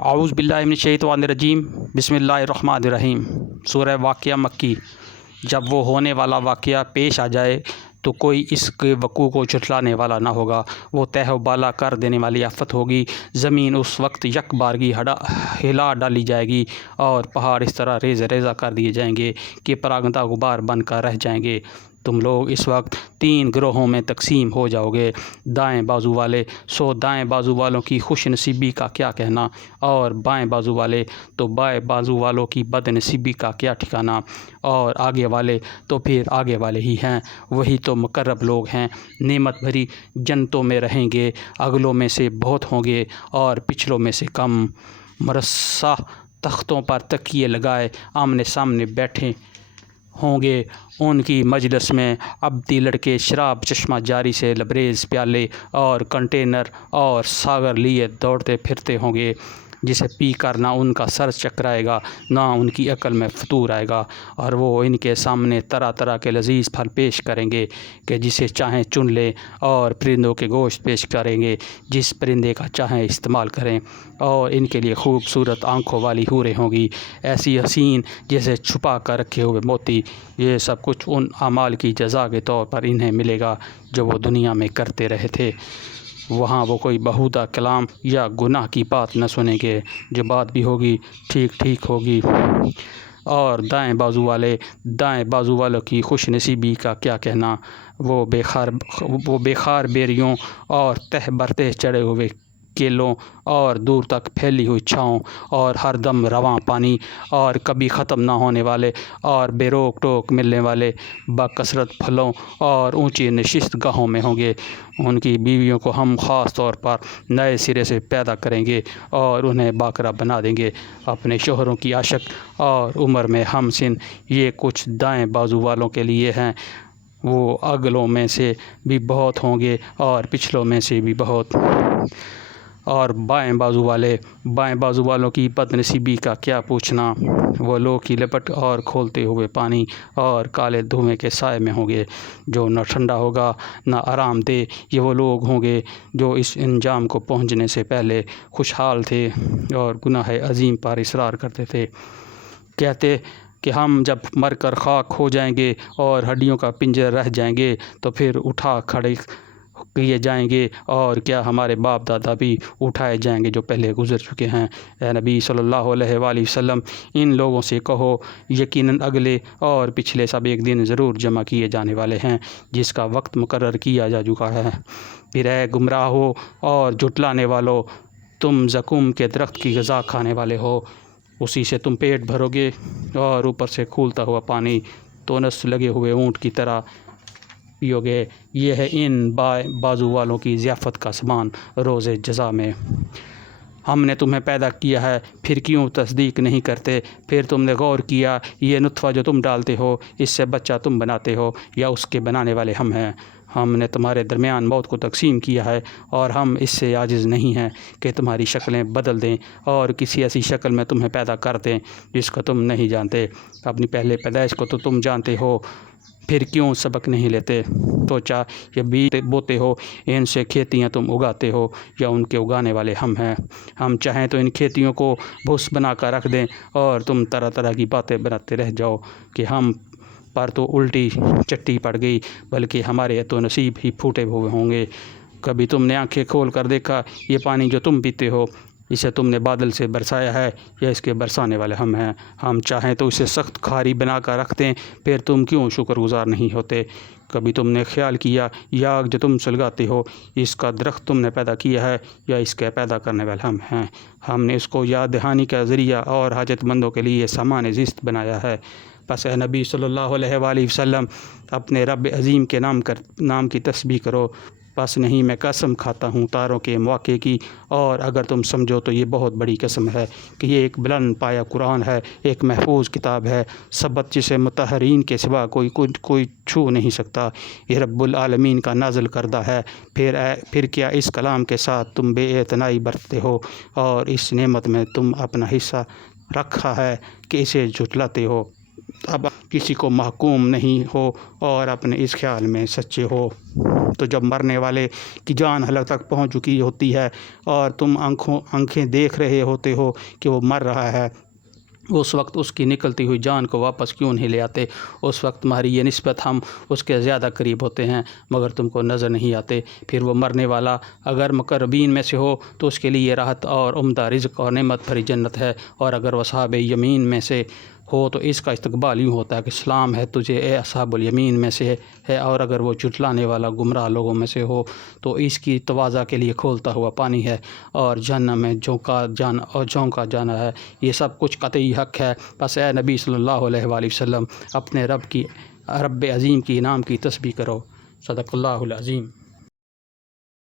اعوذ باللہ من الشیطان الرجیم بسم اللہ الرحمن الرحیم۔ سورہ واقعہ مکی۔ جب وہ ہونے والا واقعہ پیش آ جائے تو کوئی اس کے وقوع کو جھٹلانے والا نہ ہوگا۔ وہ تہ و بالا کر دینے والی آفت ہوگی۔ زمین اس وقت یک بارگی ہلا ڈالی جائے گی اور پہاڑ اس طرح ریزہ ریزہ کر دیے جائیں گے کہ پراگندہ غبار بن کر رہ جائیں گے۔ تم لوگ اس وقت 3 گروہوں میں تقسیم ہو جاؤ گے۔ دائیں بازو والے، سو دائیں بازو والوں کی خوش نصیبی کا کیا کہنا، اور بائیں بازو والے تو بائیں بازو والوں کی بد نصیبی کا کیا ٹھکانہ، اور آگے والے تو پھر آگے والے ہی ہیں، وہی تو مقرب لوگ ہیں۔ نعمت بھری جنتوں میں رہیں گے، اگلوں میں سے بہت ہوں گے اور پچھلوں میں سے کم۔ مرصع تختوں پر تکیے لگائے آمنے سامنے بیٹھے ہوں گے۔ ان کی مجلس میں عبدی لڑکے شراب چشمہ جاری سے لبریز پیالے اور کنٹینر اور ساغر لیے دوڑتے پھرتے ہوں گے، جسے پی کر نہ ان کا سر چکرائے گا نہ ان کی عقل میں فطور آئے گا۔ اور وہ ان کے سامنے طرح طرح کے لذیذ پھل پیش کریں گے کہ جسے چاہیں چن لیں، اور پرندوں کے گوشت پیش کریں گے جس پرندے کا چاہیں استعمال کریں، اور ان کے لیے خوبصورت آنکھوں والی حوریں ہوں گی، ایسی حسین جیسے چھپا کر رکھے ہوئے موتی۔ یہ سب کچھ ان اعمال کی جزا کے طور پر انہیں ملے گا جو وہ دنیا میں کرتے رہے تھے۔ وہاں وہ کوئی بہودہ کلام یا گناہ کی بات نہ سنیں گے، جو بات بھی ہوگی ٹھیک ٹھیک ہوگی۔ اور دائیں بازو والوں کی خوش نصیبی کا کیا کہنا، وہ بے خار بیریوں اور تہ برتے چڑھے ہوئے کیلوں اور دور تک پھیلی ہوئی چھاؤں اور ہر دم رواں پانی اور کبھی ختم نہ ہونے والے اور بے روک ٹوک ملنے والے بکثرت پھلوں اور اونچی نشست گاہوں میں ہوں گے۔ ان کی بیویوں کو ہم خاص طور پر نئے سرے سے پیدا کریں گے اور انہیں باکرہ بنا دیں گے، اپنے شوہروں کی عاشق اور عمر میں ہم سن۔ یہ کچھ دائیں بازو والوں کے لیے ہیں، وہ اگلوں میں سے بھی بہت ہوں گے اور پچھلوں میں سے بھی بہت۔ اور بائیں بازو والوں کی بد نصیبی کا کیا پوچھنا، وہ لو کی لپٹ اور کھولتے ہوئے پانی اور کالے دھوئیں کے سائے میں ہوں گے، جو نہ ٹھنڈا ہوگا نہ آرام دہ۔ یہ وہ لوگ ہوں گے جو اس انجام کو پہنچنے سے پہلے خوشحال تھے اور گناہ عظیم پر اصرار کرتے تھے، کہتے کہ ہم جب مر کر خاک ہو جائیں گے اور ہڈیوں کا پنجر رہ جائیں گے تو پھر اٹھا کھڑے کیے جائیں گے، اور کیا ہمارے باپ دادا بھی اٹھائے جائیں گے جو پہلے گزر چکے ہیں۔ اے نبی صلی اللہ علیہ وآلہ وسلم، ان لوگوں سے کہو یقیناً اگلے اور پچھلے سب ایک دن ضرور جمع کیے جانے والے ہیں جس کا وقت مقرر کیا جا چکا ہے۔ پھر اے گمراہو اور جھٹلانے والو، تم زقوم کے درخت کی غذا کھانے والے ہو، اسی سے تم پیٹ بھرو گے اور اوپر سے کھولتا ہوا پانی تونس لگے ہوئے اونٹ کی طرح پیو گے۔ یہ ہے ان بازو والوں کی ضیافت کا سامان روز جزا میں۔ ہم نے تمہیں پیدا کیا ہے، پھر کیوں تصدیق نہیں کرتے؟ پھر تم نے غور کیا یہ نطفہ جو تم ڈالتے ہو، اس سے بچہ تم بناتے ہو یا اس کے بنانے والے ہم ہیں؟ ہم نے تمہارے درمیان موت کو تقسیم کیا ہے، اور ہم اس سے عاجز نہیں ہیں کہ تمہاری شکلیں بدل دیں اور کسی ایسی شکل میں تمہیں پیدا کر دیں جس کو تم نہیں جانتے۔ اپنی پہلے پیدائش کو تو تم جانتے ہو، پھر کیوں سبق نہیں لیتے؟ سوچا یہ بیج بوتے ہو، ان سے کھیتیاں تم اگاتے ہو یا ان کے اگانے والے ہم ہیں؟ ہم چاہیں تو ان کھیتیوں کو بھوس بنا کر رکھ دیں اور تم طرح طرح کی باتیں بناتے رہ جاؤ کہ ہم پر تو الٹی چٹی پڑ گئی، بلکہ ہمارے تو نصیب ہی پھوٹے ہوئے ہوں گے۔ کبھی تم نے آنکھیں کھول کر دیکھا یہ پانی جو تم پیتے ہو، اسے تم نے بادل سے برسایا ہے یا اس کے برسانے والے ہم ہیں؟ ہم چاہیں تو اسے سخت کھاری بنا کر رکھ دیں، پھر تم کیوں شکر گزار نہیں ہوتے؟ کبھی تم نے خیال کیا یہ آگ جو تم سلگاتے ہو، اس کا درخت تم نے پیدا کیا ہے یا اس کے پیدا کرنے والے ہم ہیں؟ ہم نے اس کو یاد دہانی کا ذریعہ اور حاجت مندوں کے لیے سامان زیست بنایا ہے۔ پس اے نبی صلی اللہ علیہ وآلہ وسلم، اپنے رب عظیم کے نام کی تسبیح کرو۔ پس نہیں، میں قسم کھاتا ہوں تاروں کے مواقع کی، اور اگر تم سمجھو تو یہ بہت بڑی قسم ہے کہ یہ ایک بلند پایا قرآن ہے، ایک محفوظ کتاب ہے، ثبت جسے مطہرین کے سوا کوئی چھو نہیں سکتا۔ یہ رب العالمین کا نازل کردہ ہے۔ پھر کیا اس کلام کے ساتھ تم بے اعتنائی برتتے ہو اور اس نعمت میں تم اپنا حصہ رکھا ہے کہ اسے جھٹلاتے ہو؟ اب کسی کو محکوم نہیں ہو اور اپنے اس خیال میں سچے ہو۔ تو جب مرنے والے کی جان حلق تک پہنچ چکی ہوتی ہے اور تم آنکھیں دیکھ رہے ہوتے ہو کہ وہ مر رہا ہے، اس وقت اس کی نکلتی ہوئی جان کو واپس کیوں نہیں لے آتے؟ اس وقت تمہاری یہ نسبت ہم اس کے زیادہ قریب ہوتے ہیں مگر تم کو نظر نہیں آتے۔ پھر وہ مرنے والا اگر مقربین میں سے ہو تو اس کے لیے راحت اور عمدہ رزق اور نعمت بھری جنت ہے، اور اگر وہ اصحاب یمین میں سے ہو تو اس کا استقبال یوں ہوتا ہے کہ سلام ہے تجھے اے اصحاب الیمین میں سے ہے، اور اگر وہ جھٹلانے والا گمراہ لوگوں میں سے ہو تو اس کی تواضع کے لیے کھولتا ہوا پانی ہے اور جہنم میں جھونکا جانا ہے۔ یہ سب کچھ قطعی حق ہے، بس اے نبی صلی اللہ علیہ وآلہ وسلم اپنے رب عظیم کی نام کی تسبیح کرو۔ صدق اللہ العظیم۔